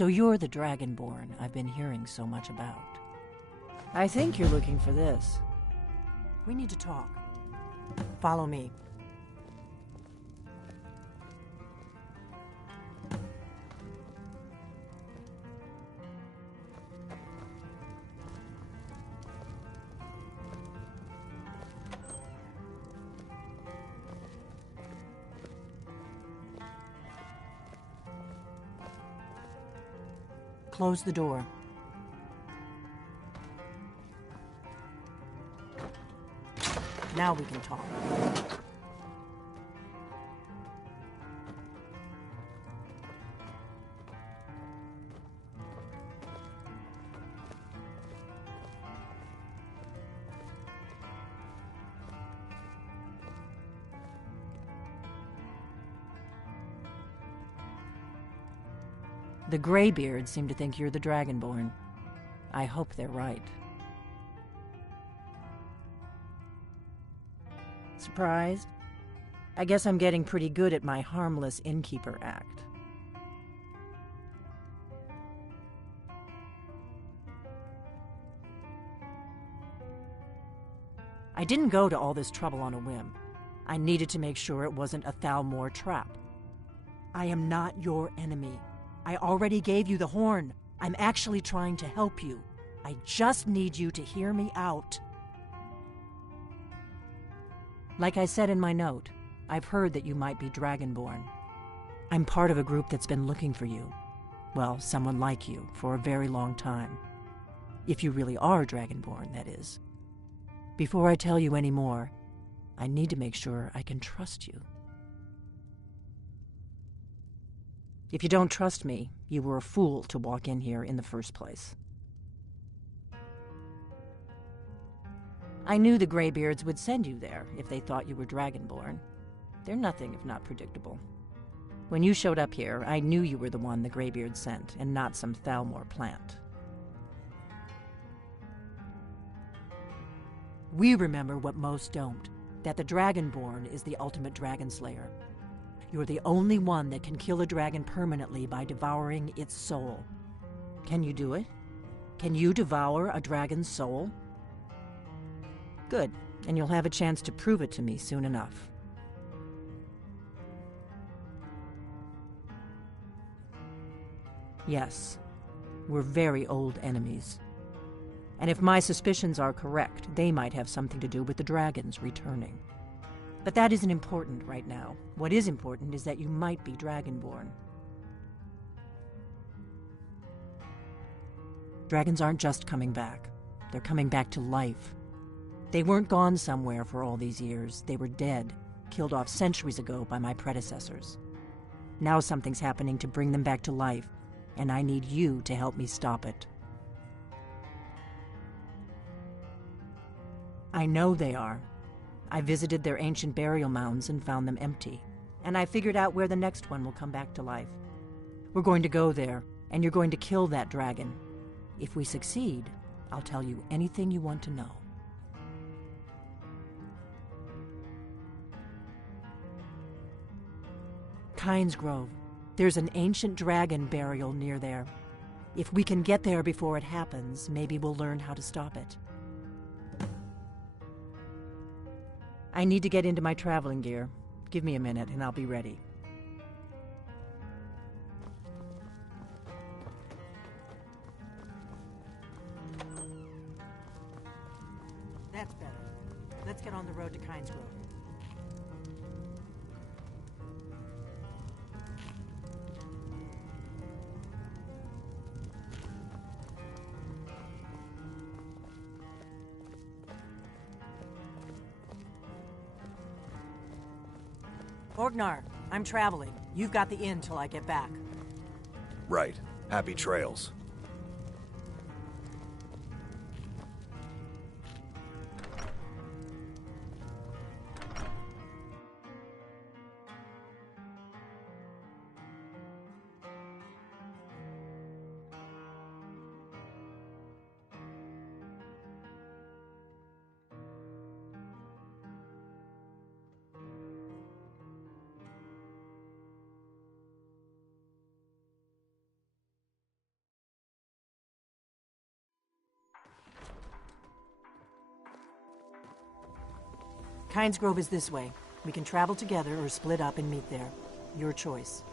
So you're the Dragonborn I've been hearing so much about. I think you're looking for this. We need to talk. Follow me. Close the door. Now we can talk. The graybeards seem to think you're the Dragonborn. I hope they're right. Surprised? I guess I'm getting pretty good at my harmless innkeeper act. I didn't go to all this trouble on a whim. I needed to make sure it wasn't a Thalmor trap. I am not your enemy. I already gave you the horn. I'm actually trying to help you. I just need you to hear me out. Like I said in my note, I've heard that you might be Dragonborn. I'm part of a group that's been looking for you. Well, someone like you, for a very long time. If you really are Dragonborn, that is. Before I tell you any more, I need to make sure I can trust you. If you don't trust me, you were a fool to walk in here in the first place. I knew the graybeards would send you there if they thought you were Dragonborn. They're nothing if not predictable. When you showed up here, I knew you were the one the graybeards sent, and not some Thalmor plant. We remember what most don't, that the Dragonborn is the ultimate dragon slayer. You're the only one that can kill a dragon permanently by devouring its soul. Can you do it? Can you devour a dragon's soul? Good, and you'll have a chance to prove it to me soon enough. Yes, we're very old enemies. And if my suspicions are correct, they might have something to do with the dragons returning. But that isn't important right now. What is important is that you might be Dragonborn. Dragons aren't just coming back. They're coming back to life. They weren't gone somewhere for all these years. They were dead, killed off centuries ago by my predecessors. Now something's happening to bring them back to life, and I need you to help me stop it. I know they are. I visited their ancient burial mounds and found them empty, and I figured out where the next one will come back to life. We're going to go there, and you're going to kill that dragon. If we succeed, I'll tell you anything you want to know. Kynes Grove. There's an ancient dragon burial near there. If we can get there before it happens, maybe we'll learn how to stop it. I need to get into my traveling gear. Give me a minute and I'll be ready. That's better. Let's get on the road to Kynes Grove. Orgnar, I'm traveling. You've got the inn till I get back. Right. Happy trails. Kynes Grove is this way. We can travel together or split up and meet there. Your choice.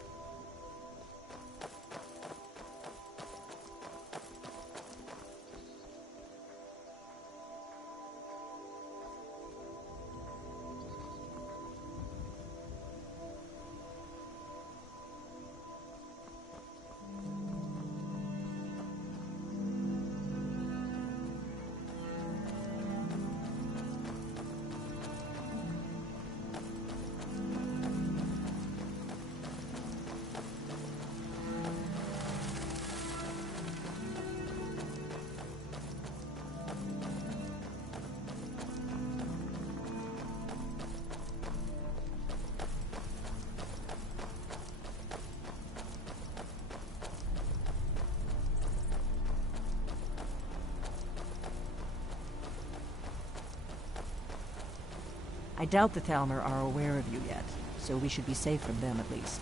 I doubt the Thalmor are aware of you yet, so we should be safe from them at least.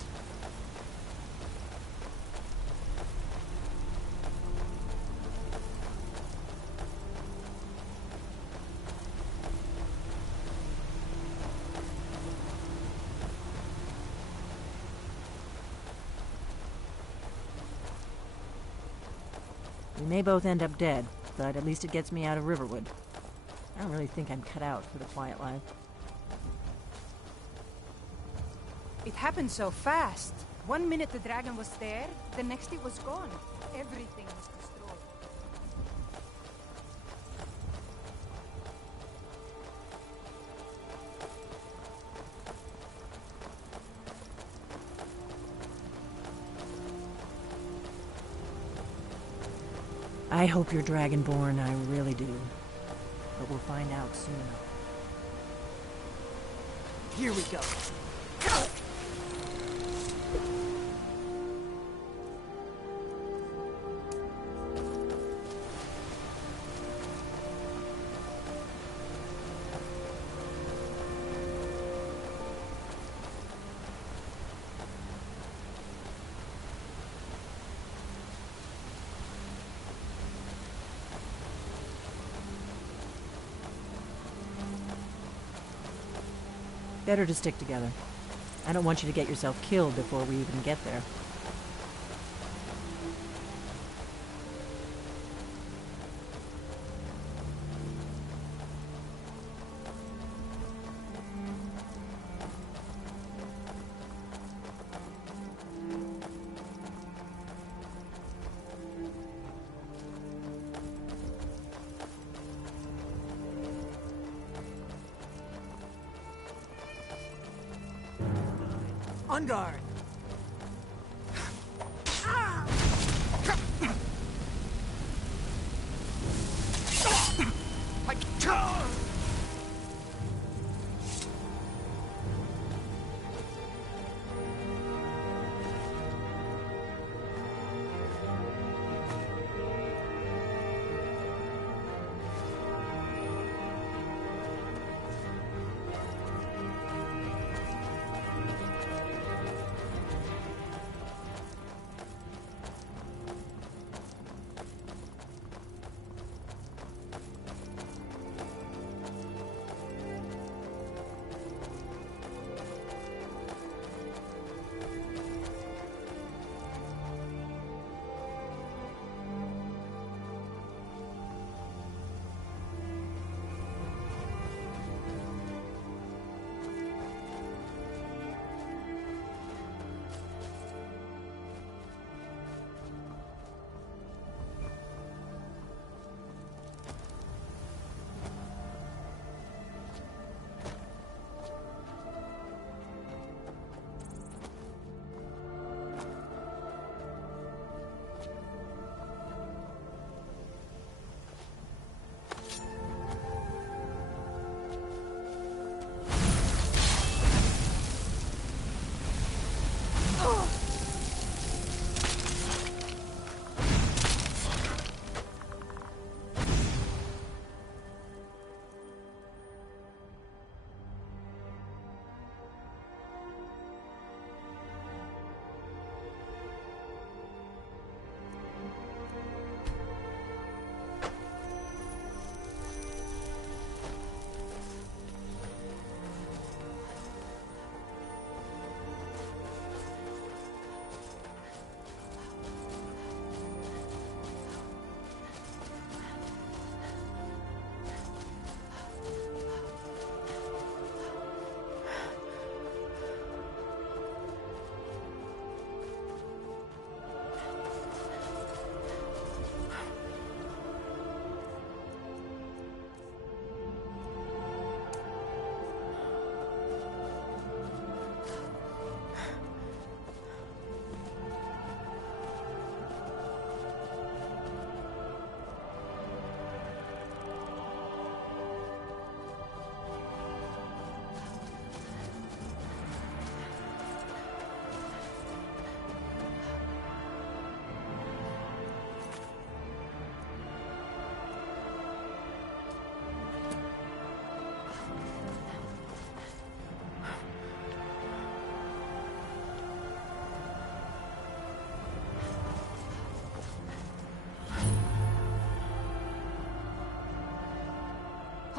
We may both end up dead, but at least it gets me out of Riverwood. I don't really think I'm cut out for the quiet life. It happened so fast. 1 minute the dragon was there, the next it was gone. Everything was destroyed. I hope you're Dragonborn, I really do. But we'll find out soon enough. Here we go. Better to stick together. I don't want you to get yourself killed before we even get there. On guard!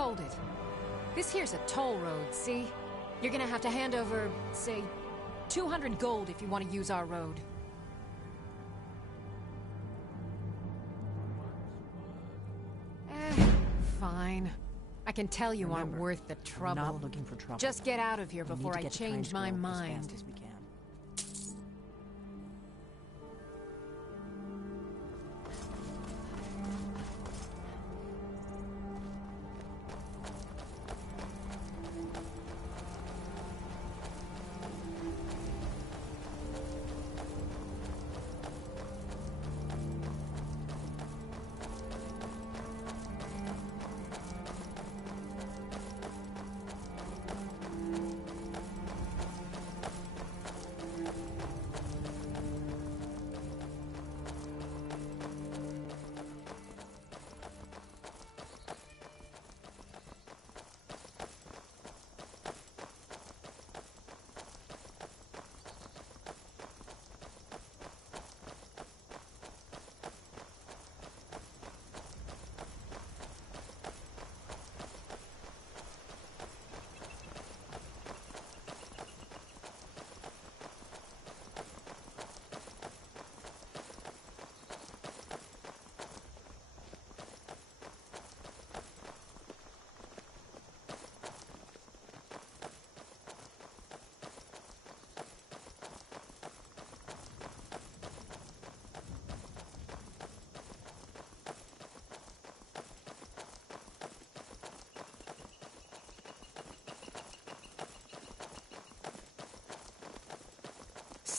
hold it. This here's a toll road, see? You're gonna have to hand over, say, 200 gold if you want to use our road. Fine. I can tell you aren't worth the trouble. Not looking for trouble. Just get out of here We need before to I get to change my Kynesgrove mind. as fast as we can.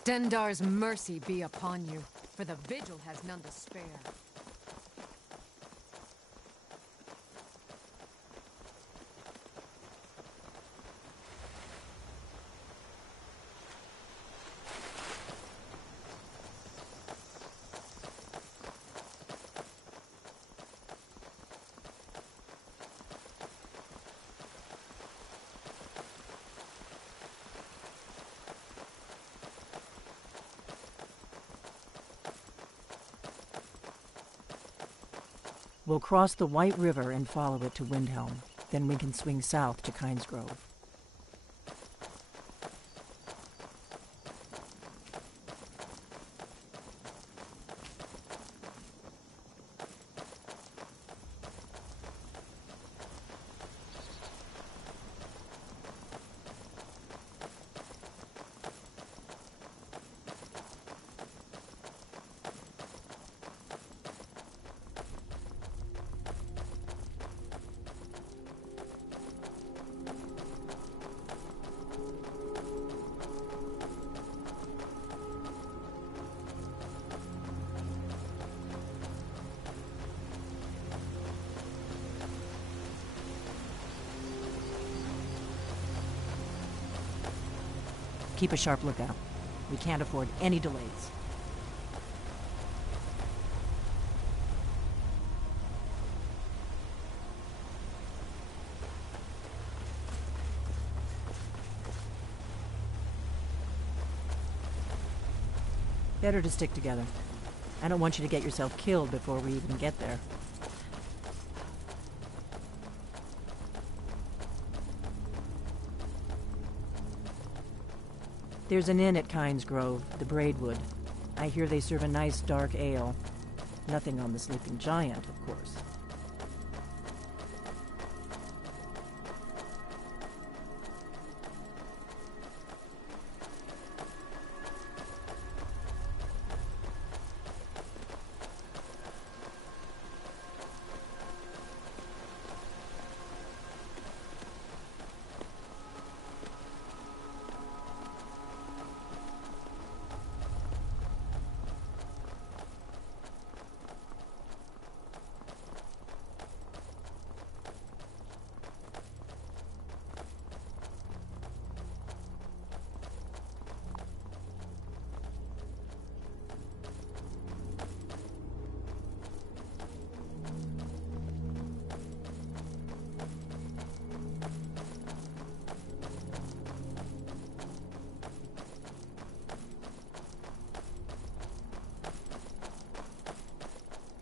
Stendar's mercy be upon you, for the vigil has none to spare. We'll cross the White River and follow it to Windhelm. Then we can swing south to Kynesgrove. Keep a sharp lookout. We can't afford any delays. Better to stick together. I don't want you to get yourself killed before we even get there. There's an inn at Kynesgrove, the Braidwood. I hear they serve a nice dark ale. Nothing on the Sleeping Giant, of course.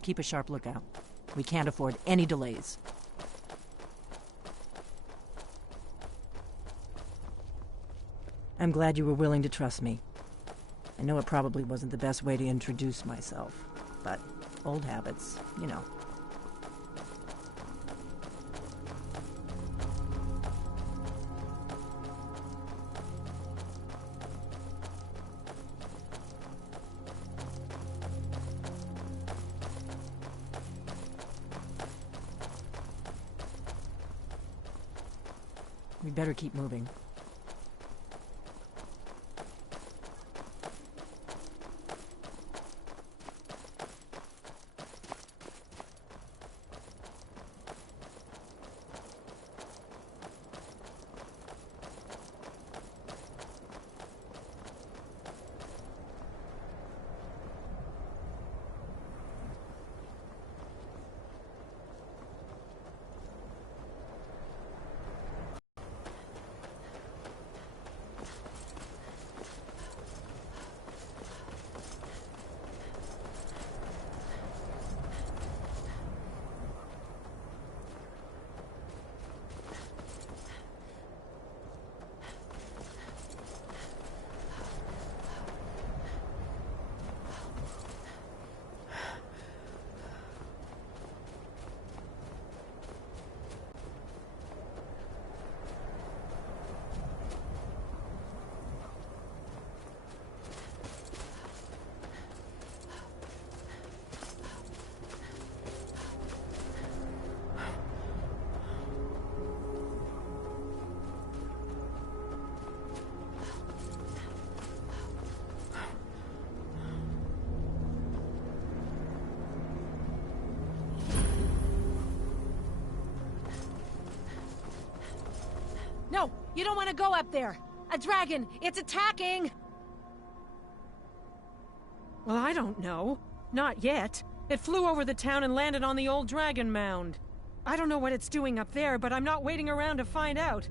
Keep a sharp lookout. We can't afford any delays. I'm glad you were willing to trust me. I know it probably wasn't the best way to introduce myself, but old habits, you know. We better keep moving. No, you don't want to go up there. A dragon, it's attacking! Well, I don't know. Not yet. It flew over the town and landed on the old dragon mound. I don't know what it's doing up there, but I'm not waiting around to find out.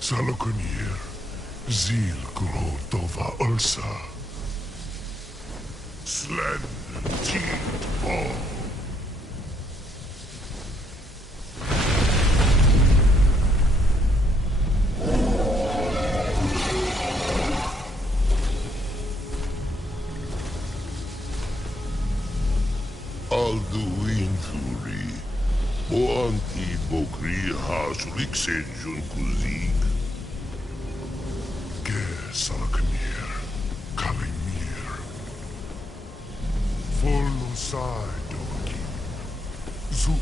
Salokunir, Zil Grotova Ulsa. Slen Teed Ball. Alduin Thuri, Boanti Bokri Hasrik Senjun Kuzik. Salokunir, Kalimir, Folosai Doki, Zuu,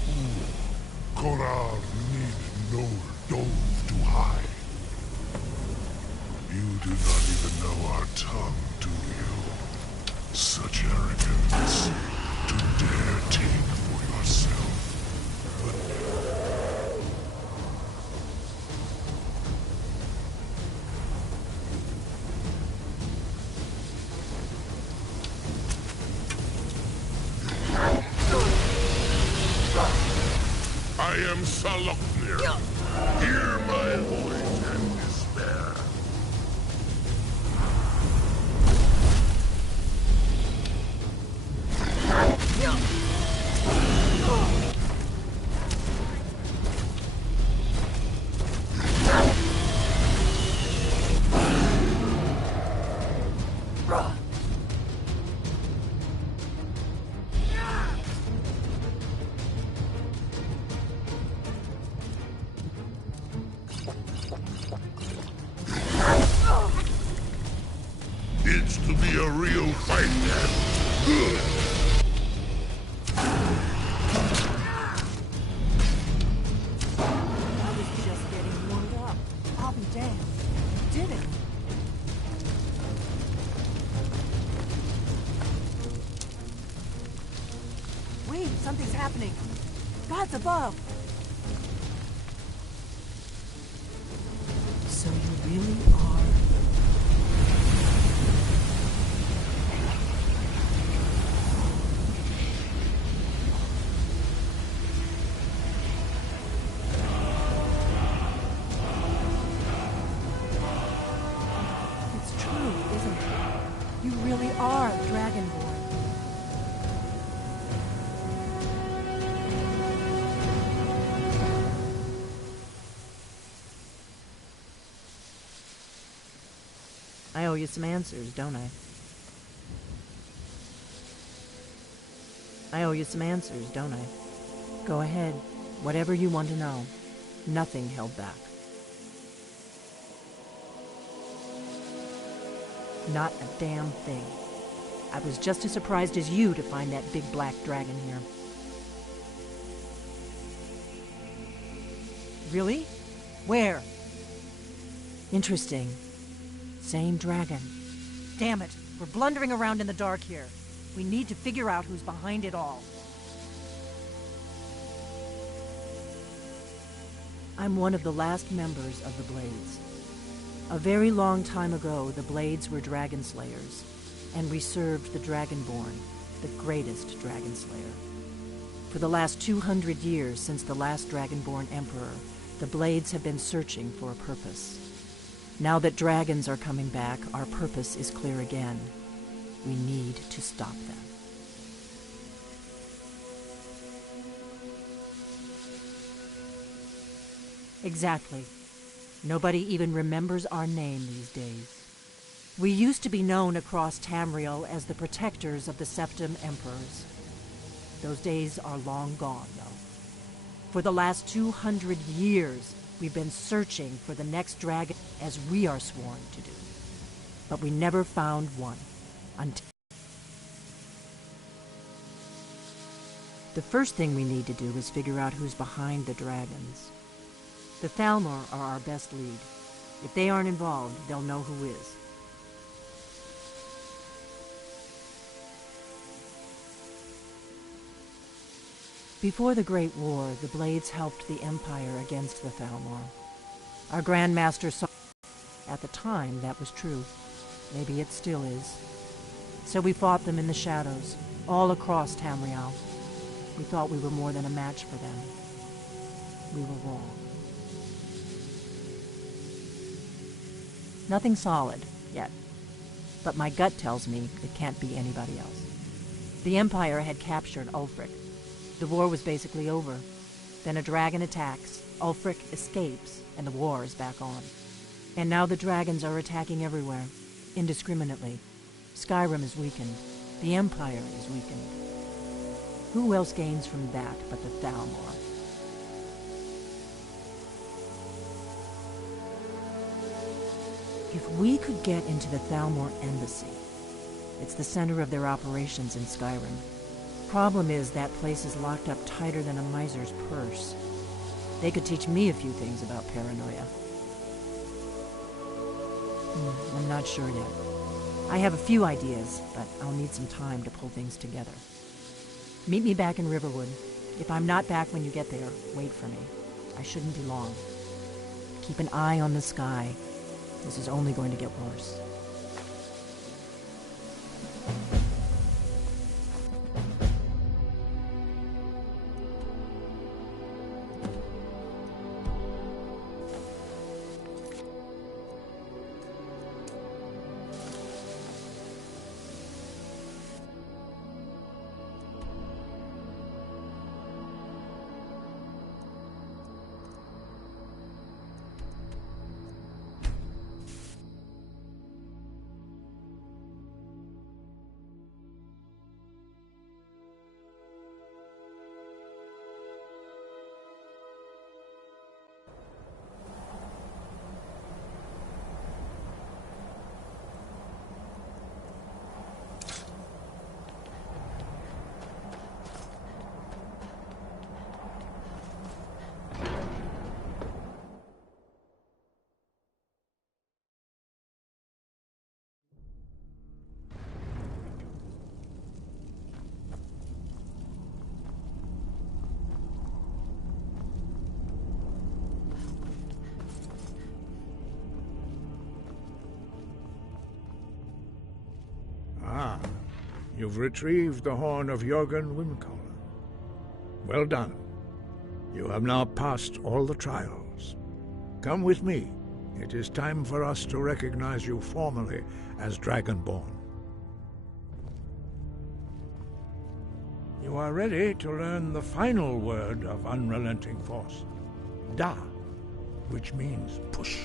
Korar Nid Nol Dove to hide. You do not even know our tongue, do you? Such arrogance, to dare take for yourself. I am Saloknir. Hear my voice and despair. It's to be a real fight then. Good. I was just getting warmed up. I'll be damned. You did it. Wait, something's happening. God's above. So you really are... It's true, isn't it? You really are Dragonborn. I owe you some answers, don't I? I owe you some answers, don't I? Go ahead. Whatever you want to know. Nothing held back. Not a damn thing. I was just as surprised as you to find that big black dragon here. Really? Where? Interesting. Same dragon. Damn it, we're blundering around in the dark here. We need to figure out who's behind it all. I'm one of the last members of the Blades. A very long time ago, the Blades were dragon slayers, and we served the Dragonborn, the greatest dragon slayer. For the last 200 years since the last Dragonborn Emperor, the Blades have been searching for a purpose. Now that dragons are coming back, our purpose is clear again. We need to stop them. Exactly. Nobody even remembers our name these days. We used to be known across Tamriel as the protectors of the Septim Emperors. Those days are long gone, though. For the last 200 years, we've been searching for the next dragon, as we are sworn to do. But we never found one, until... The first thing we need to do is figure out who's behind the dragons. The Thalmor are our best lead. If they aren't involved, they'll know who is. Before the Great War, the Blades helped the Empire against the Thalmor. Our Grandmaster saw... At the time, that was true. Maybe it still is. So we fought them in the shadows, all across Tamriel. We thought we were more than a match for them. We were wrong. Nothing solid, yet. But my gut tells me it can't be anybody else. The Empire had captured Ulfric. The war was basically over. Then a dragon attacks, Ulfric escapes, and the war is back on. And now the dragons are attacking everywhere, indiscriminately. Skyrim is weakened. The Empire is weakened. Who else gains from that but the Thalmor? If we could get into the Thalmor embassy, it's the center of their operations in Skyrim. Problem is, that place is locked up tighter than a miser's purse. They could teach me a few things about paranoia. I'm not sure yet. I have a few ideas, but I'll need some time to pull things together. Meet me back in Riverwood. If I'm not back when you get there, wait for me. I shouldn't be long. Keep an eye on the sky. This is only going to get worse. You've retrieved the horn of Jürgen Wimkoller. Well done. You have now passed all the trials. Come with me. It is time for us to recognize you formally as Dragonborn. You are ready to learn the final word of unrelenting force. Da, which means push.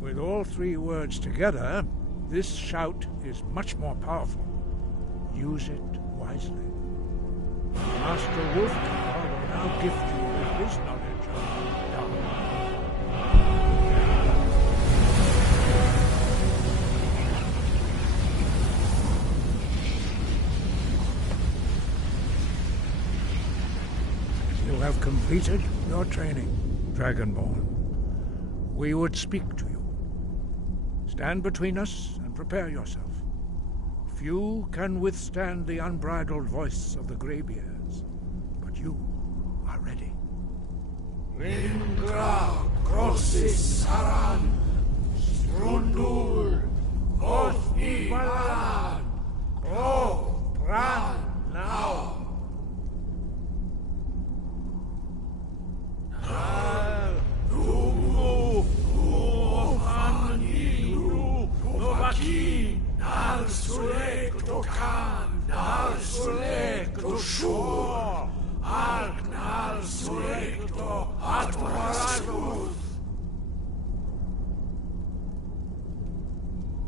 With all three words together, this shout is much more powerful. Use it wisely. Master Wolfgar will now gift you with his knowledge of dark. You have completed your training, Dragonborn. We would speak to you. Stand between us and prepare yourself. Few can withstand the unbridled voice of the graybeards, but you are ready. Lingra Grossis Saran Strundul Othni Balan Gro Bran now. Novaki Nal Sulek Dokan Nal Sulek Doshur Ark Nal Sulek Do Atmarasut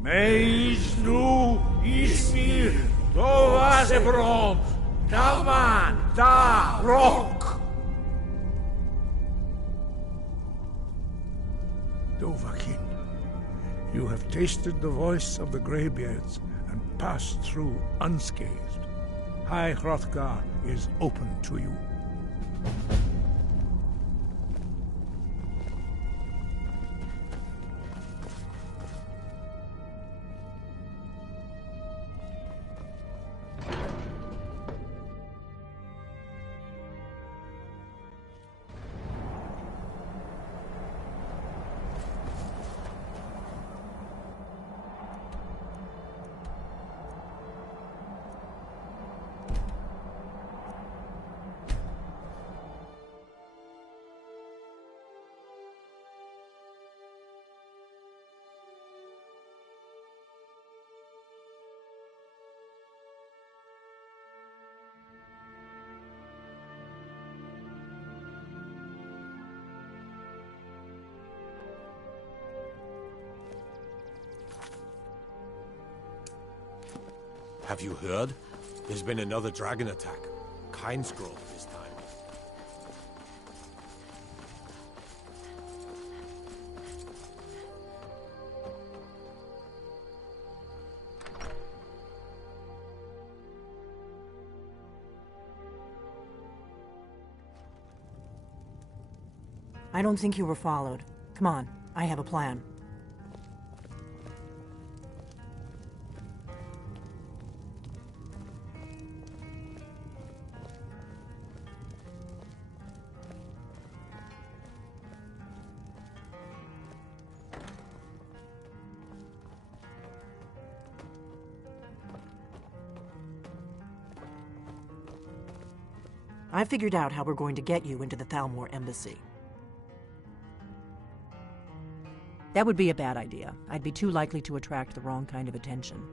Meisnu Ismir Dovazebrom Daman Da Rock Dovahkiin, you have tasted the voice of the graybeards and passed through unscathed. High Hrothgar is open to you. Have you heard? There's been another dragon attack. Kynesgrove this time. I don't think you were followed. Come on, I have a plan. I figured out how we're going to get you into the Thalmor embassy. That would be a bad idea. I'd be too likely to attract the wrong kind of attention.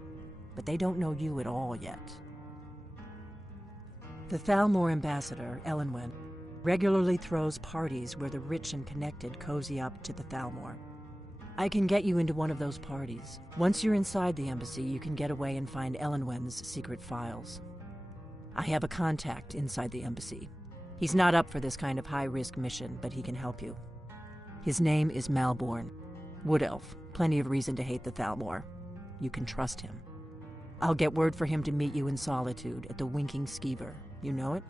But they don't know you at all yet. The Thalmor ambassador, Elenwen, regularly throws parties where the rich and connected cozy up to the Thalmor. I can get you into one of those parties. Once you're inside the embassy, you can get away and find Elenwen's secret files. I have a contact inside the embassy. He's not up for this kind of high-risk mission, but he can help you. His name is Malborn. Wood Elf. Plenty of reason to hate the Thalmor. You can trust him. I'll get word for him to meet you in Solitude at the Winking Skeever. You know it?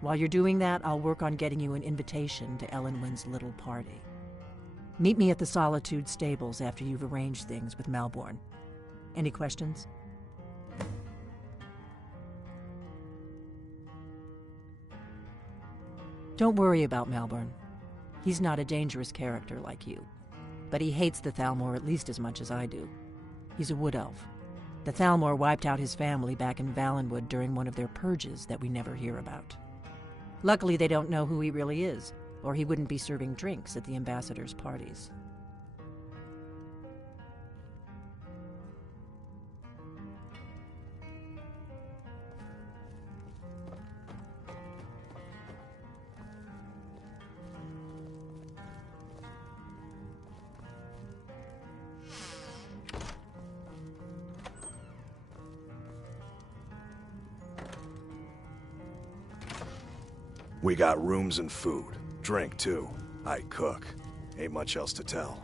While you're doing that, I'll work on getting you an invitation to Elenwen's little party. Meet me at the Solitude stables after you've arranged things with Malborn. Any questions? Don't worry about Malborn. He's not a dangerous character like you. But he hates the Thalmor at least as much as I do. He's a wood elf. The Thalmor wiped out his family back in Valenwood during one of their purges that we never hear about. Luckily, they don't know who he really is, or he wouldn't be serving drinks at the ambassadors' parties. We got rooms and food. Drink, too. I cook. Ain't much else to tell.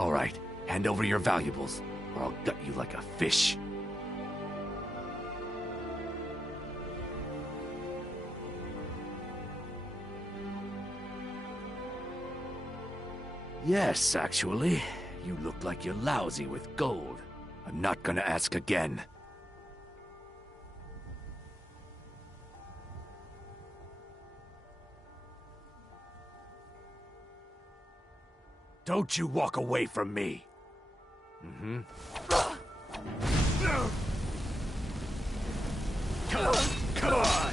All right, hand over your valuables, or I'll gut you like a fish. Yes, actually. You look like you're lousy with gold. I'm not gonna ask again. Don't you walk away from me. Mm-hmm. Come on!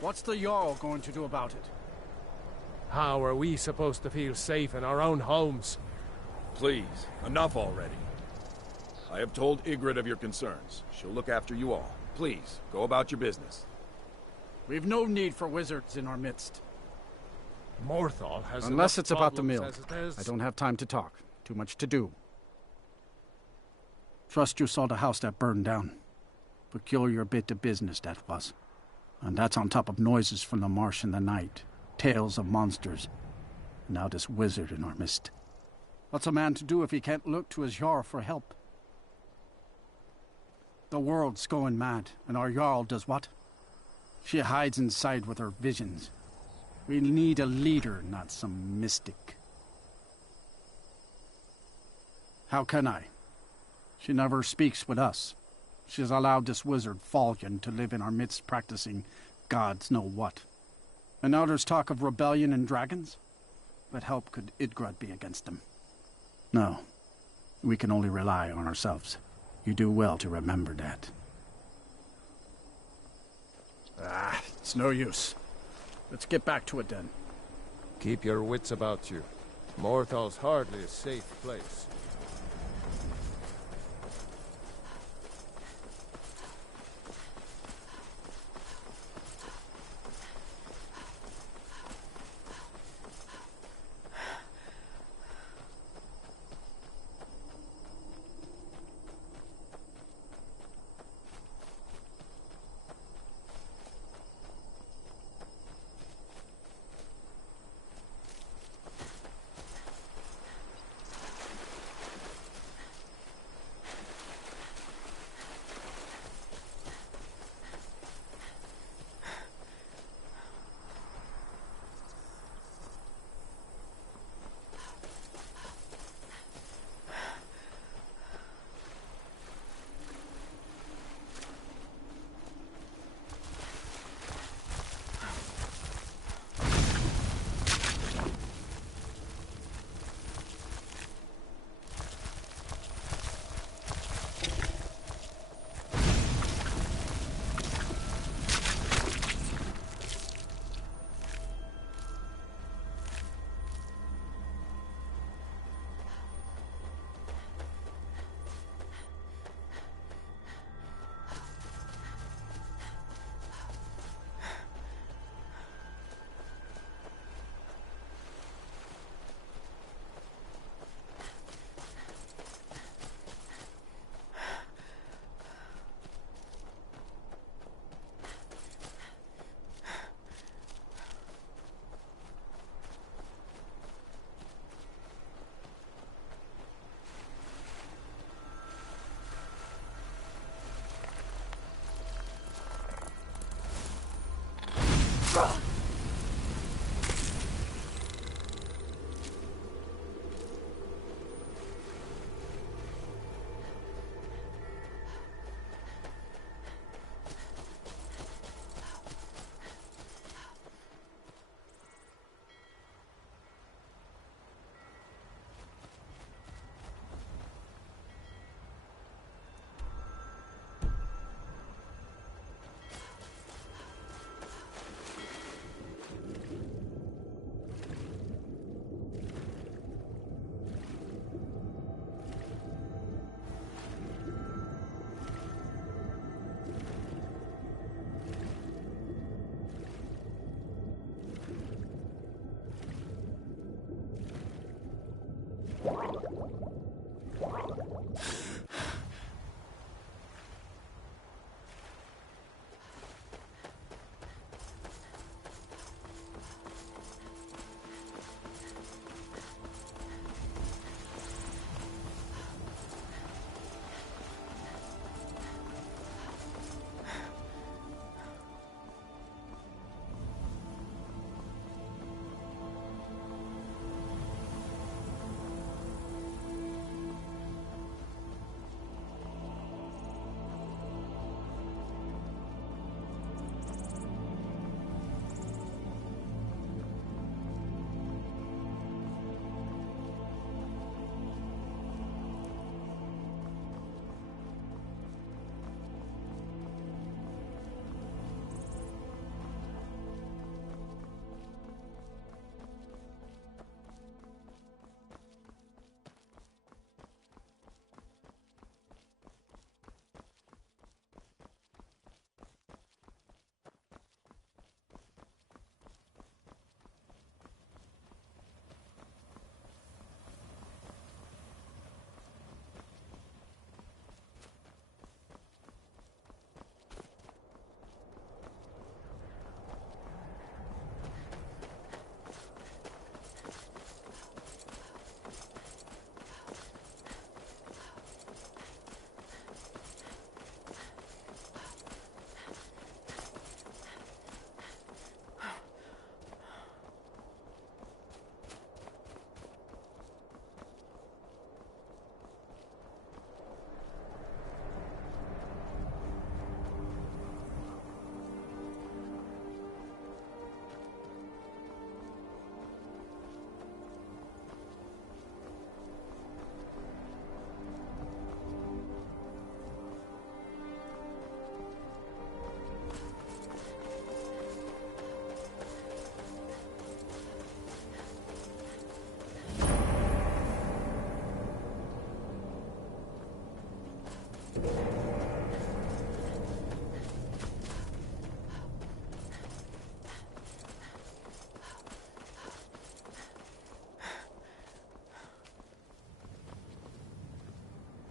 What's the Jarl going to do about it? How are we supposed to feel safe in our own homes? Please, enough already. I have told Ygritte of your concerns. She'll look after you all. Please, go about your business. We've no need for wizards in our midst. Morthal has Unless enough it's about the mill. problems as it is. I don't have time to talk. Too much to do. Trust you saw the house that burned down. Peculiar bit of business that was. And that's on top of noises from the marsh in the night. Tales of monsters. And now this wizard in our midst. What's a man to do if he can't look to his Jarl for help? The world's going mad, and our Jarl does what? She hides inside with her visions. We need a leader, not some mystic. How can I? She never speaks with us. She's allowed this wizard, Fallion, to live in our midst practicing gods know what. And now there's talk of rebellion and dragons? What help could Ygritte be against them? No. We can only rely on ourselves. You do well to remember that. It's no use. Let's get back to it then. Keep your wits about you. Morthal's hardly a safe place.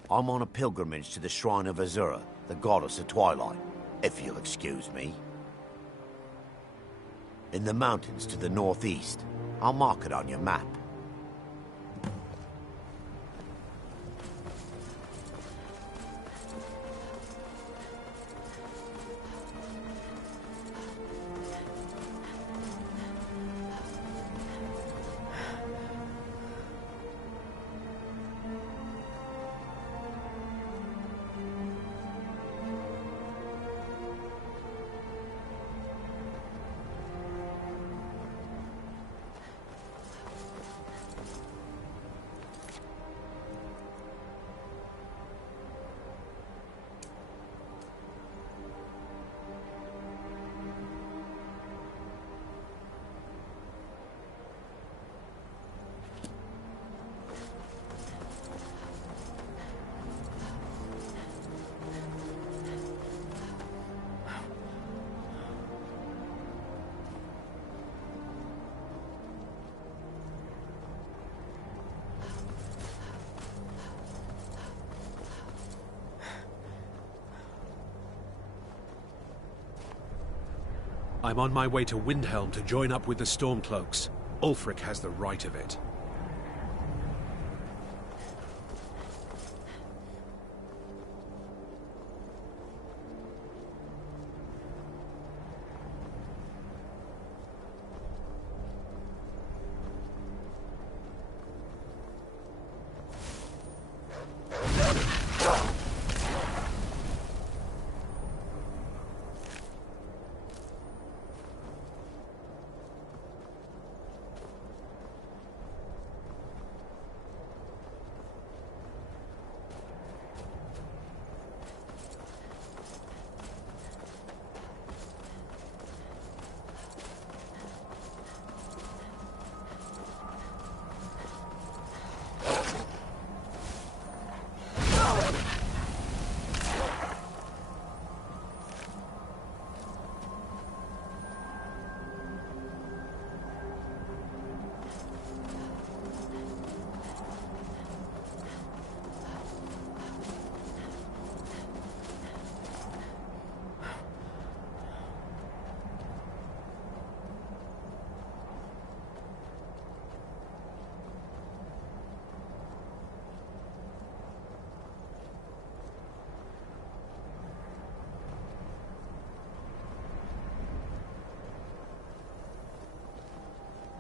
I'm on a pilgrimage to the shrine of Azura, the goddess of twilight, if you'll excuse me. In the mountains to the northeast. I'll mark it on your map. I'm on my way to Windhelm to join up with the Stormcloaks. Ulfric has the right of it.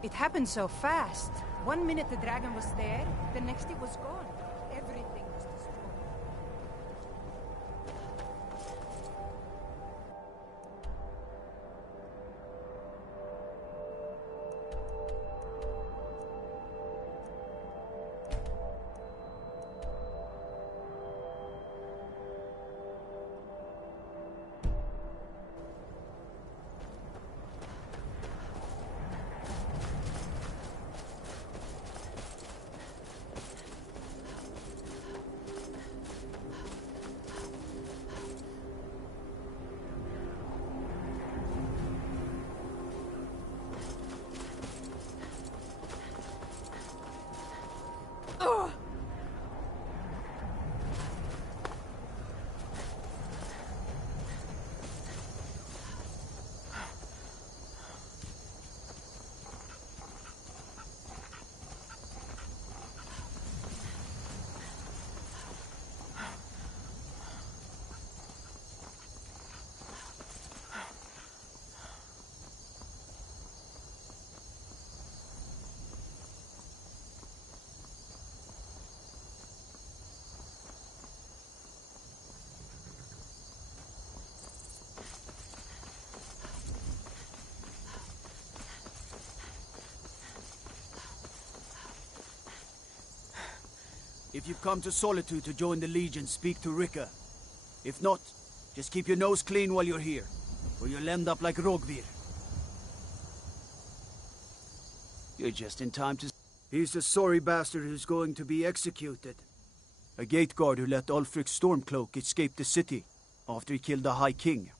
It happened so fast. 1 minute the dragon was there, the next it was gone. Everything was destroyed. If you've come to Solitude to join the Legion, speak to Rika. If not, just keep your nose clean while you're here, or you'll end up like Rogvir. You're just in time to... He's the sorry bastard who's going to be executed. A gate guard who let Ulfric's Stormcloak escape the city after he killed the High King.